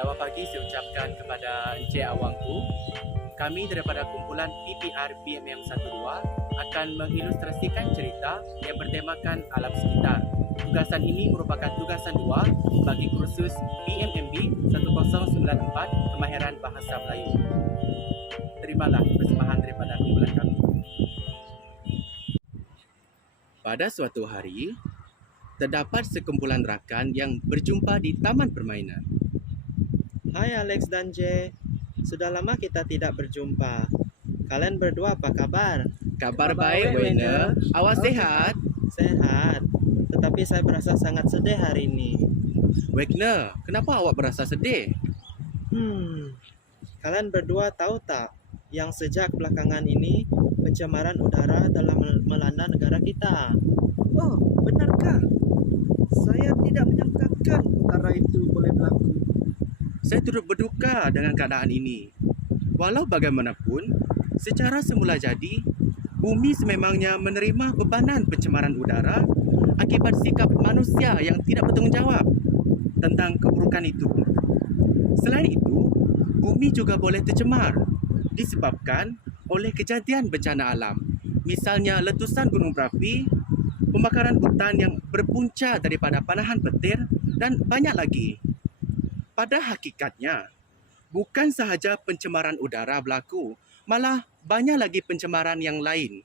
Selamat pagi saya ucapkan kepada Encik Awangku. Kami daripada kumpulan PPR BMM 12 akan mengilustrasikan cerita yang bertemakan alam sekitar. Tugasan ini merupakan tugasan 2 bagi kursus BMMB 1094 Kemahiran Bahasa Melayu. Terimalah persembahan daripada kumpulan kami. Pada suatu hari, terdapat sekumpulan rakan yang berjumpa di taman permainan. Hai Alex dan Jay, sudah lama kita tidak berjumpa. Kalian berdua apa kabar? Kabar baik, Wena. Awak sehat? Sehat, tetapi saya berasa sangat sedih hari ini. Wagner, kenapa awak berasa sedih? Kalian berdua tahu tak, yang sejak belakangan ini pencemaran udara telah melanda negara kita. Oh, benarkah? Saya tidak menyangkakan perkara itu boleh berlaku. Saya turut berduka dengan keadaan ini. Walau bagaimanapun, secara semula jadi, bumi sememangnya menerima bebanan pencemaran udara akibat sikap manusia yang tidak bertanggungjawab tentang keburukan itu. Selain itu, bumi juga boleh tercemar disebabkan oleh kejadian bencana alam. Misalnya letusan gunung berapi, pembakaran hutan yang berpunca daripada panahan petir dan banyak lagi. Pada hakikatnya, bukan sahaja pencemaran udara berlaku, malah banyak lagi pencemaran yang lain.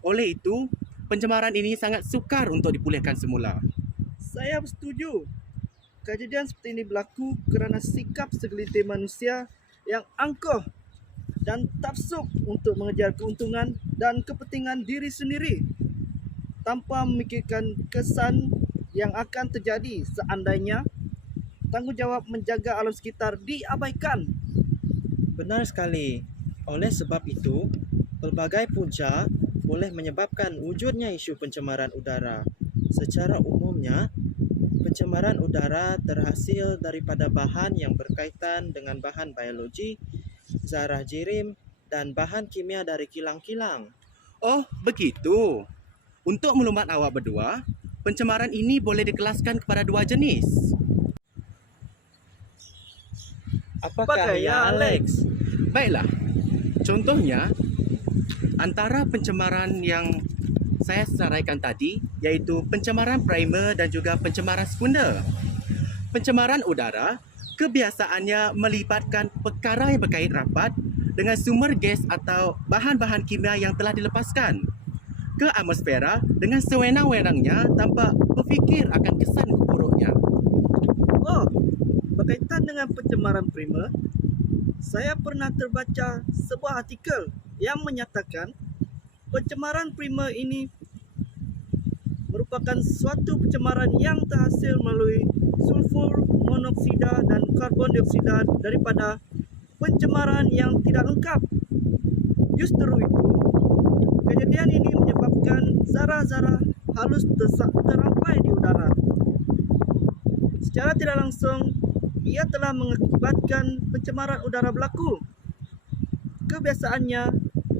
Oleh itu, pencemaran ini sangat sukar untuk dipulihkan semula. Saya setuju. Kejadian seperti ini berlaku kerana sikap segelintir manusia yang angkuh dan tafsuk untuk mengejar keuntungan dan kepentingan diri sendiri tanpa memikirkan kesan yang akan terjadi seandainya tanggungjawab menjaga alam sekitar diabaikan. Benar sekali. Oleh sebab itu, pelbagai punca boleh menyebabkan wujudnya isu pencemaran udara. Secara umumnya, pencemaran udara terhasil daripada bahan yang berkaitan dengan bahan biologi, zarah jirim, dan bahan kimia dari kilang-kilang. Oh, begitu. Untuk maklumat awak berdua, pencemaran ini boleh dikelaskan kepada dua jenis. Apakah ya, Alex? Baiklah, contohnya antara pencemaran yang saya seraikan tadi iaitu pencemaran primer dan juga pencemaran sekunder. Pencemaran udara kebiasaannya melibatkan perkara yang berkait rapat dengan sumber gas atau bahan-bahan kimia yang telah dilepaskan ke atmosfera dengan sewenang-wenangnya tanpa berfikir akan kesan buruknya. Oh, berkaitan dengan pencemaran primer, saya pernah terbaca sebuah artikel yang menyatakan pencemaran primer ini merupakan suatu pencemaran yang terhasil melalui sulfur monoksida dan karbon dioksida daripada pencemaran yang tidak lengkap. Justru itu, kejadian ini menyebabkan zarah-zarah halus terampai di udara. Secara tidak langsung, ia telah mengakibatkan pencemaran udara berlaku. Kebiasaannya,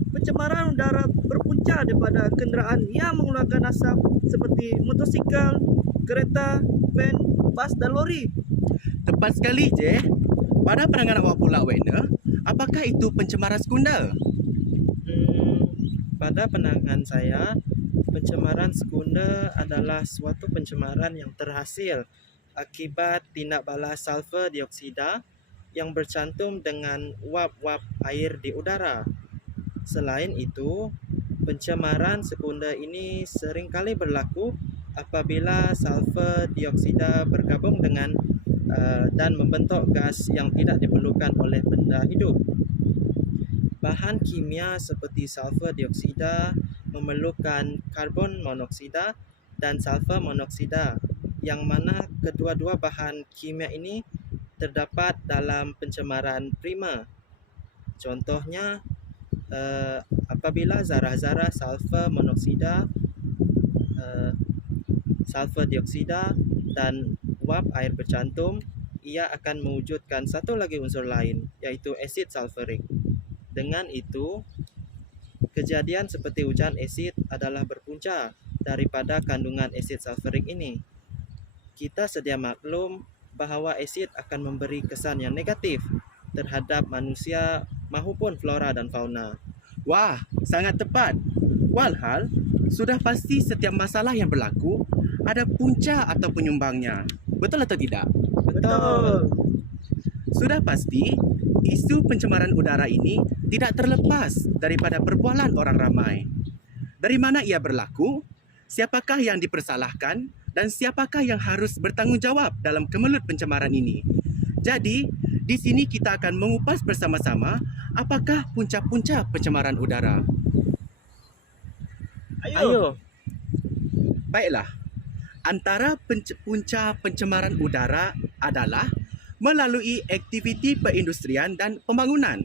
pencemaran udara berpunca daripada kenderaan yang mengeluarkan asap seperti motosikal, kereta, van, bas dan lori. Tepat sekali, je. Pada pandangan awak pula, Wena, apakah itu pencemaran sekunder? Pada pandangan saya, pencemaran sekunder adalah suatu pencemaran yang terhasil akibat tindak balas sulfur dioksida yang bercantum dengan uap-uap air di udara. Selain itu, pencemaran sekunder ini seringkali berlaku apabila sulfur dioksida bergabung dengan dan membentuk gas yang tidak diperlukan oleh benda hidup. Bahan kimia seperti sulfur dioksida memerlukan karbon monoksida dan sulfur monoksida, yang mana kedua-dua bahan kimia ini terdapat dalam pencemaran primer. Contohnya, apabila zarah-zarah sulfur monoksida, sulfur dioksida dan uap air bercantum, ia akan mewujudkan satu lagi unsur lain, iaitu asid sulfurik. Dengan itu, kejadian seperti hujan asid adalah berpunca daripada kandungan asid sulfurik ini. Kita sedia maklum bahawa asid akan memberi kesan yang negatif terhadap manusia maupun flora dan fauna. Wah, sangat tepat. Walhal, sudah pasti setiap masalah yang berlaku ada punca atau penyumbangnya. Betul atau tidak? Betul. Sudah pasti, isu pencemaran udara ini tidak terlepas daripada perbualan orang ramai. Dari mana ia berlaku, siapakah yang dipersalahkan, dan siapakah yang harus bertanggungjawab dalam kemelut pencemaran ini. Jadi, di sini kita akan mengupas bersama-sama apakah punca-punca pencemaran udara. Ayo. Baiklah, antara punca pencemaran udara adalah melalui aktiviti perindustrian dan pembangunan.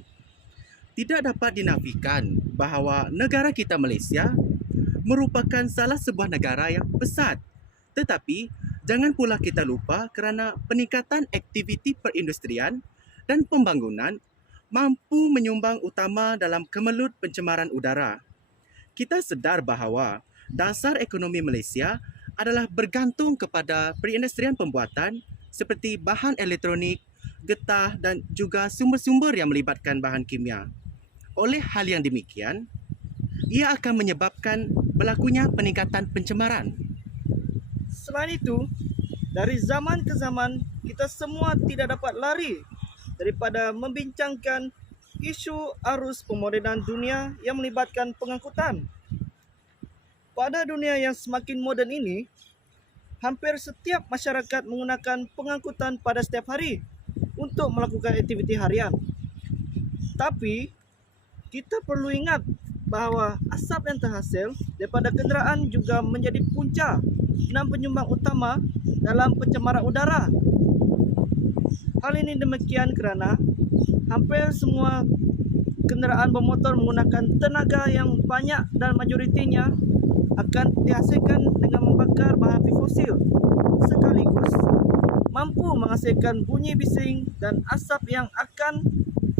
Tidak dapat dinafikan bahawa negara kita Malaysia merupakan salah sebuah negara yang pesat. Tetapi, jangan pula kita lupa kerana peningkatan aktiviti perindustrian dan pembangunan mampu menyumbang utama dalam kemelut pencemaran udara. Kita sedar bahawa dasar ekonomi Malaysia adalah bergantung kepada perindustrian pembuatan seperti bahan elektronik, getah dan juga sumber-sumber yang melibatkan bahan kimia. Oleh hal yang demikian, ia akan menyebabkan berlakunya peningkatan pencemaran. Selain itu, dari zaman ke zaman, kita semua tidak dapat lari daripada membincangkan isu arus pemodenan dunia yang melibatkan pengangkutan. Pada dunia yang semakin moden ini, hampir setiap masyarakat menggunakan pengangkutan pada setiap hari untuk melakukan aktiviti harian. Tapi, kita perlu ingat bahawa asap yang terhasil daripada kenderaan juga menjadi punca dan penyumbang utama dalam pencemaran udara. Hal ini demikian kerana hampir semua kenderaan bermotor menggunakan tenaga yang banyak dan majoritinya akan dihasilkan dengan membakar bahan fosil, sekaligus mampu menghasilkan bunyi bising dan asap yang akan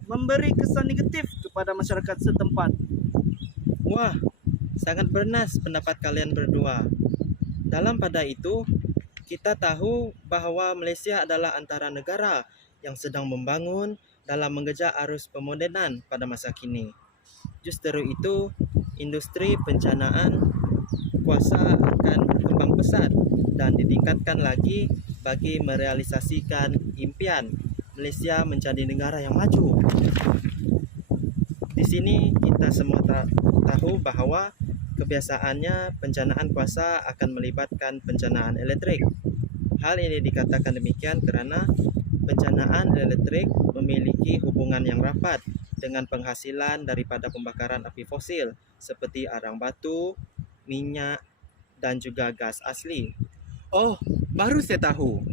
memberi kesan negatif kepada masyarakat setempat. Wah, sangat bernas pendapat kalian berdua. Dalam pada itu, kita tahu bahawa Malaysia adalah antara negara yang sedang membangun dalam mengejar arus pemodenan pada masa kini. Justru itu, industri pencanaan kuasa akan berkembang pesat dan ditingkatkan lagi bagi merealisasikan impian Malaysia menjadi negara yang maju. Di sini kita semua tahu bahawa kebiasaannya pencanaan kuasa akan melibatkan pencanaan elektrik. Hal ini dikatakan demikian kerana pencanaan elektrik memiliki hubungan yang rapat dengan penghasilan daripada pembakaran api fosil seperti arang batu, minyak dan juga gas asli. Oh, baru saya tahu.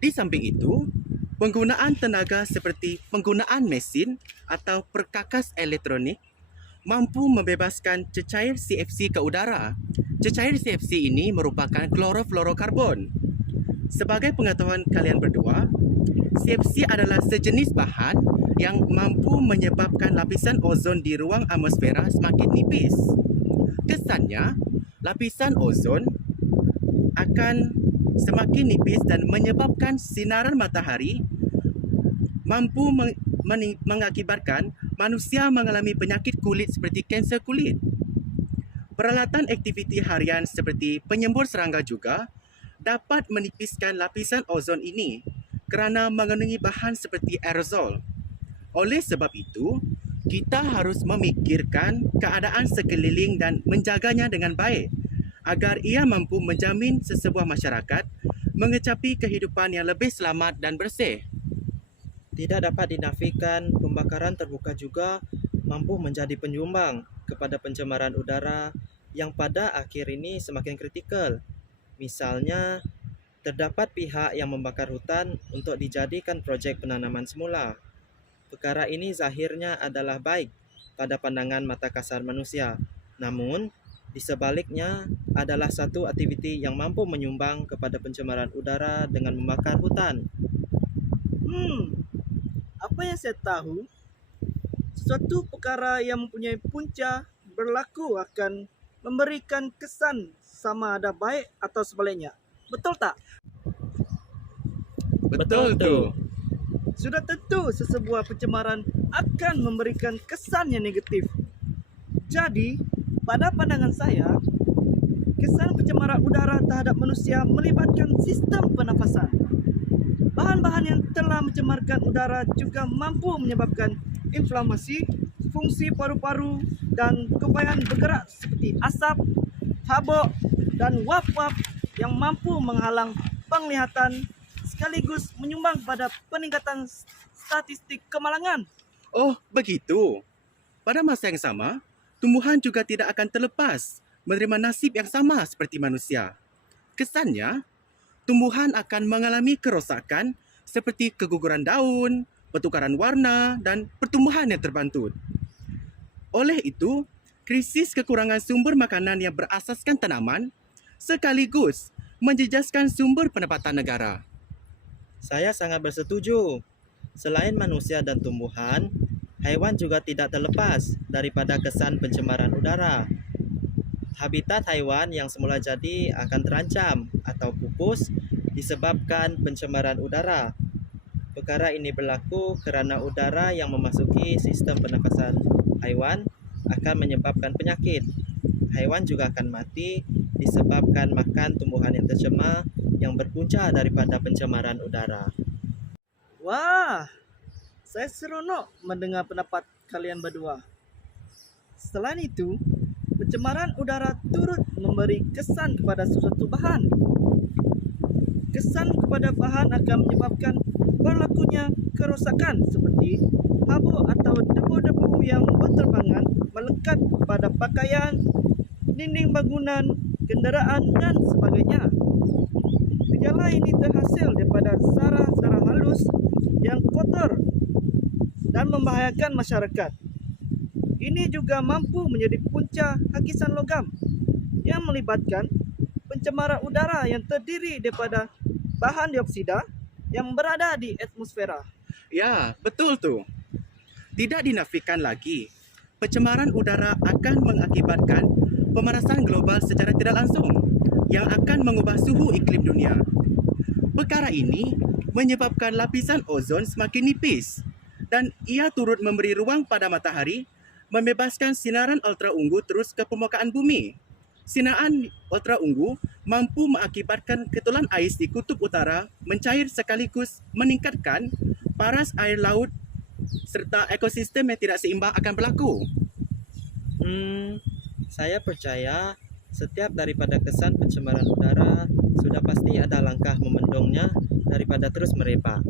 Di samping itu, penggunaan tenaga seperti penggunaan mesin atau perkakas elektronik mampu membebaskan cecair CFC ke udara. Cecair CFC ini merupakan klorofluorokarbon. Sebagai pengetahuan kalian berdua, CFC adalah sejenis bahan yang mampu menyebabkan lapisan ozon di ruang atmosfera semakin nipis. Kesannya, lapisan ozon akan semakin nipis dan menyebabkan sinaran matahari mampu mengakibatkan manusia mengalami penyakit kulit seperti kanser kulit. Peralatan aktiviti harian seperti penyembur serangga juga dapat menipiskan lapisan ozon ini kerana mengandungi bahan seperti aerosol. Oleh sebab itu, kita harus memikirkan keadaan sekeliling dan menjaganya dengan baik agar ia mampu menjamin sesebuah masyarakat mengecapi kehidupan yang lebih selamat dan bersih. Tidak dapat dinafikan pembakaran terbuka juga mampu menjadi penyumbang kepada pencemaran udara yang pada akhir ini semakin kritikal. Misalnya, terdapat pihak yang membakar hutan untuk dijadikan projek penanaman semula. Perkara ini zahirnya adalah baik pada pandangan mata kasar manusia. Namun, di sebaliknya adalah satu aktiviti yang mampu menyumbang kepada pencemaran udara dengan membakar hutan. Apa yang saya tahu, suatu perkara yang mempunyai punca berlaku akan memberikan kesan sama ada baik atau sebaliknya. Betul tak? Betul tu. Sudah tentu sesebuah pencemaran akan memberikan kesan yang negatif. Jadi, pada pandangan saya, kesan pencemaran udara terhadap manusia melibatkan sistem pernafasan. Bahan-bahan yang telah mencemarkan udara juga mampu menyebabkan inflamasi fungsi paru-paru dan keupayaan bergerak seperti asap, habuk dan wap-wap yang mampu menghalang penglihatan sekaligus menyumbang pada peningkatan statistik kemalangan. Oh, begitu. Pada masa yang sama, tumbuhan juga tidak akan terlepas menerima nasib yang sama seperti manusia. Kesannya, tumbuhan akan mengalami kerosakan seperti keguguran daun, pertukaran warna dan pertumbuhan yang terbantut. Oleh itu, krisis kekurangan sumber makanan yang berasaskan tanaman sekaligus menjejaskan sumber pendapatan negara. Saya sangat bersetuju. Selain manusia dan tumbuhan, haiwan juga tidak terlepas daripada kesan pencemaran udara. Habitat haiwan yang semula jadi akan terancam atau pupus disebabkan pencemaran udara. Perkara ini berlaku kerana udara yang memasuki sistem pernafasan haiwan akan menyebabkan penyakit. Haiwan juga akan mati disebabkan makan tumbuhan yang tercemar yang berpunca daripada pencemaran udara. Wah, saya seronok mendengar pendapat kalian berdua. Selain itu, pencemaran udara turut memberi kesan kepada sesuatu bahan. Kesan kepada bahan akan menyebabkan berlakunya kerosakan seperti habuk atau debu-debu yang berterbangan melekat pada pakaian, dinding bangunan, kenderaan dan sebagainya. Gejala ini terhasil daripada saraf-saraf halus yang kotor dan membahayakan masyarakat. Ini juga mampu menjadi punca hakisan logam yang melibatkan pencemaran udara yang terdiri daripada bahan dioksida yang berada di atmosfera. Ya, betul tu. Tidak dinafikan lagi, pencemaran udara akan mengakibatkan pemanasan global secara tidak langsung yang akan mengubah suhu iklim dunia. Perkara ini menyebabkan lapisan ozon semakin nipis dan ia turut memberi ruang pada matahari membebaskan sinaran ultraunggu terus ke permukaan bumi. Sinaran ultraunggu mampu mengakibatkan ketulan ais di kutub utara mencair sekaligus meningkatkan paras air laut serta ekosistem yang tidak seimbang akan berlaku. Saya percaya setiap daripada kesan pencemaran udara sudah pasti ada langkah memendungnya daripada terus merebak.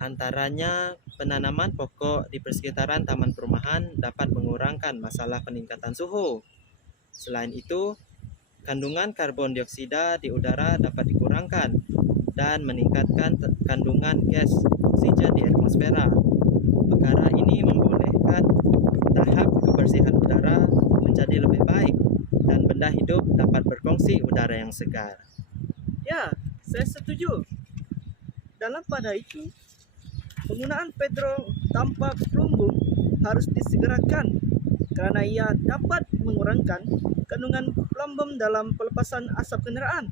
Antaranya, penanaman pokok di persekitaran taman perumahan dapat mengurangkan masalah peningkatan suhu. Selain itu, kandungan karbon dioksida di udara dapat dikurangkan dan meningkatkan kandungan gas oksigen di atmosfera. Perkara ini membolehkan tahap kebersihan udara menjadi lebih baik dan benda hidup dapat berkongsi udara yang segar. Ya, saya setuju. Dalam pada itu, penggunaan petrol tanpa plumbum harus disegerakan kerana ia dapat mengurangkan kandungan plumbum dalam pelepasan asap kenderaan.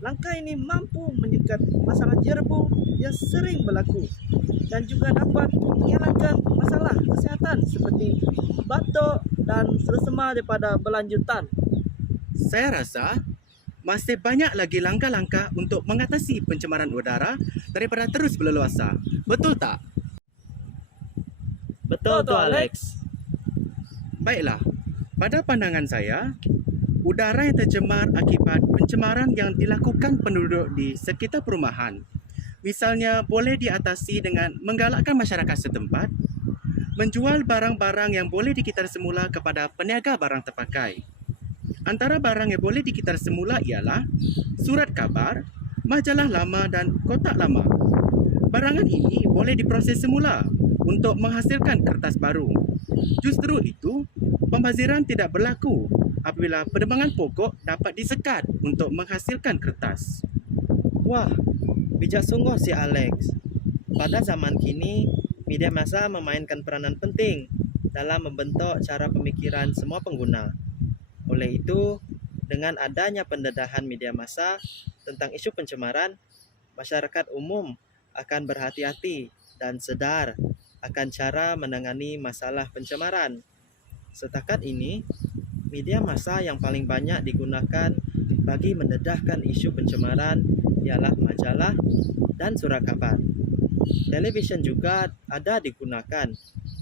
Langkah ini mampu menyekat masalah jerbu yang sering berlaku dan juga dapat menghilangkan masalah kesihatan seperti batuk dan selesema daripada berlanjutan. Saya rasa masih banyak lagi langkah-langkah untuk mengatasi pencemaran udara daripada terus berleluasa. Betul tak? Betul tu, Alex. Baiklah, pada pandangan saya, udara yang tercemar akibat pencemaran yang dilakukan penduduk di sekitar perumahan, misalnya boleh diatasi dengan menggalakkan masyarakat setempat, menjual barang-barang yang boleh dikitar semula kepada peniaga barang terpakai. Antara barang yang boleh dikitar semula ialah surat khabar, majalah lama dan kotak lama. Barangan ini boleh diproses semula untuk menghasilkan kertas baru. Justru itu, pembaziran tidak berlaku apabila penebangan pokok dapat disekat untuk menghasilkan kertas. Wah, bijak sungguh si Alex. Pada zaman kini, media massa memainkan peranan penting dalam membentuk cara pemikiran semua pengguna. Oleh itu, dengan adanya pendedahan media massa, tentang isu pencemaran, masyarakat umum akan berhati-hati dan sedar akan cara menangani masalah pencemaran. Setakat ini, media massa yang paling banyak digunakan bagi mendedahkan isu pencemaran ialah majalah dan surat kabar. Televisyen juga ada digunakan,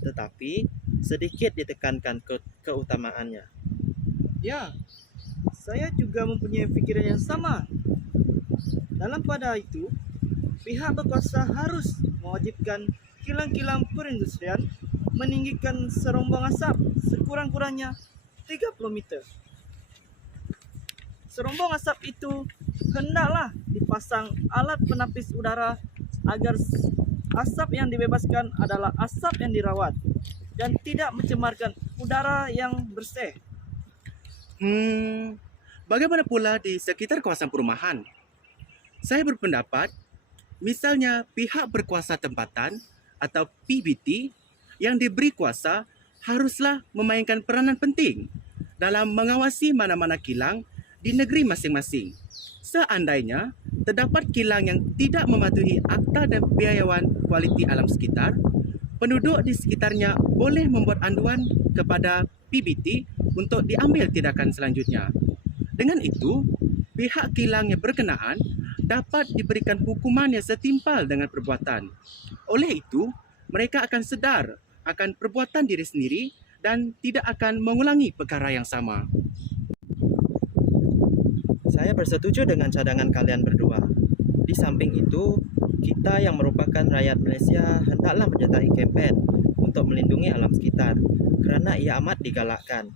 tetapi sedikit ditekankan keutamaannya. Ya, saya juga mempunyai pikiran yang sama. Dalam pada itu, pihak berkuasa harus mewajibkan kilang-kilang perindustrian meninggikan serombong asap sekurang-kurangnya 30 meter. Serombong asap itu hendaklah dipasang alat penapis udara agar asap yang dibebaskan adalah asap yang dirawat dan tidak mencemarkan udara yang bersih. Bagaimana pula di sekitar kawasan perumahan? Saya berpendapat, misalnya pihak berkuasa tempatan atau PBT yang diberi kuasa haruslah memainkan peranan penting dalam mengawasi mana-mana kilang di negeri masing-masing. Seandainya terdapat kilang yang tidak mematuhi Akta dan Piawaian Kualiti Alam Sekitar, penduduk di sekitarnya boleh membuat aduan kepada PBT untuk diambil tindakan selanjutnya. Dengan itu, pihak kilang yang berkenaan dapat diberikan hukuman yang setimpal dengan perbuatan. Oleh itu, mereka akan sedar akan perbuatan diri sendiri dan tidak akan mengulangi perkara yang sama. Saya bersetuju dengan cadangan kalian berdua. Di samping itu, kita yang merupakan rakyat Malaysia hendaklah menyertai kempen untuk melindungi alam sekitar kerana ia amat digalakkan.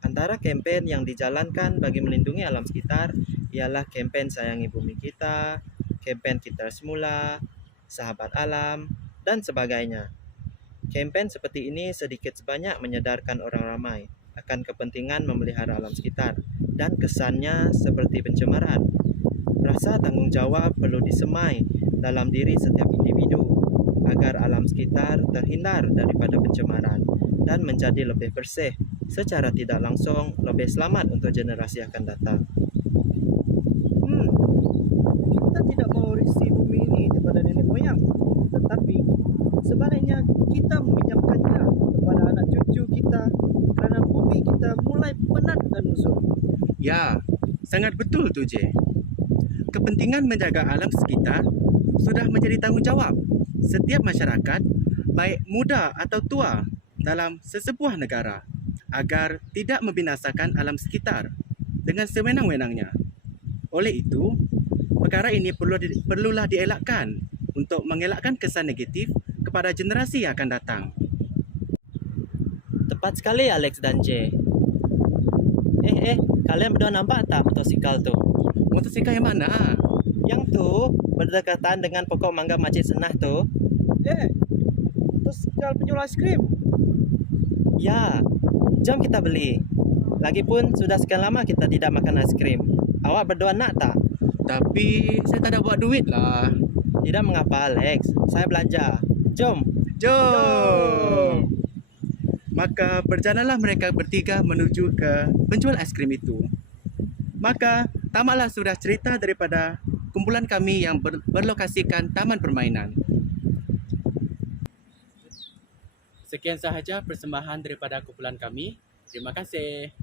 Antara kempen yang dijalankan bagi melindungi alam sekitar ialah kempen Sayangi Bumi Kita, kempen Kita Semula, Sahabat Alam, dan sebagainya. Kempen seperti ini sedikit sebanyak menyedarkan orang ramai akan kepentingan memelihara alam sekitar dan kesannya seperti pencemaran. Rasa tanggungjawab perlu disemai dalam diri setiap individu agar alam sekitar terhindar daripada pencemaran dan menjadi lebih bersih, secara tidak langsung lebih selamat untuk generasi akan datang. Kita tidak mewarisi bumi ini daripada nenek moyang, tetapi sebaliknya kita meminjamkannya kepada anak cucu kita kerana bumi kita mulai penat dan lusuh. Ya, sangat betul tu je. Kepentingan menjaga alam sekitar sudah menjadi tanggungjawab setiap masyarakat, baik muda atau tua dalam sesebuah negara, agar tidak membinasakan alam sekitar dengan sewenang-wenangnya. Oleh itu, perkara ini perlulah dielakkan untuk mengelakkan kesan negatif kepada generasi yang akan datang. Tepat sekali Alex dan J. Kalian berdua nampak tak motosikal tu? Motosikal yang mana? Yang tu berdekatan dengan pokok mangga Masjid Senah tu. Motosikal penjual aiskrim. Ya, jom kita beli. Lagipun sudah sekian lama kita tidak makan aiskrim. Awak berdua nak tak? Tapi saya tak ada buat duit lah. Tidak mengapa Alex, saya belanja. Jom. Jom! Maka berjalanlah mereka bertiga menuju ke penjual aiskrim itu. Maka tamatlah sudah cerita daripada kumpulan kami yang berlokasikan taman permainan. Sekian sahaja persembahan daripada kumpulan kami. Terima kasih.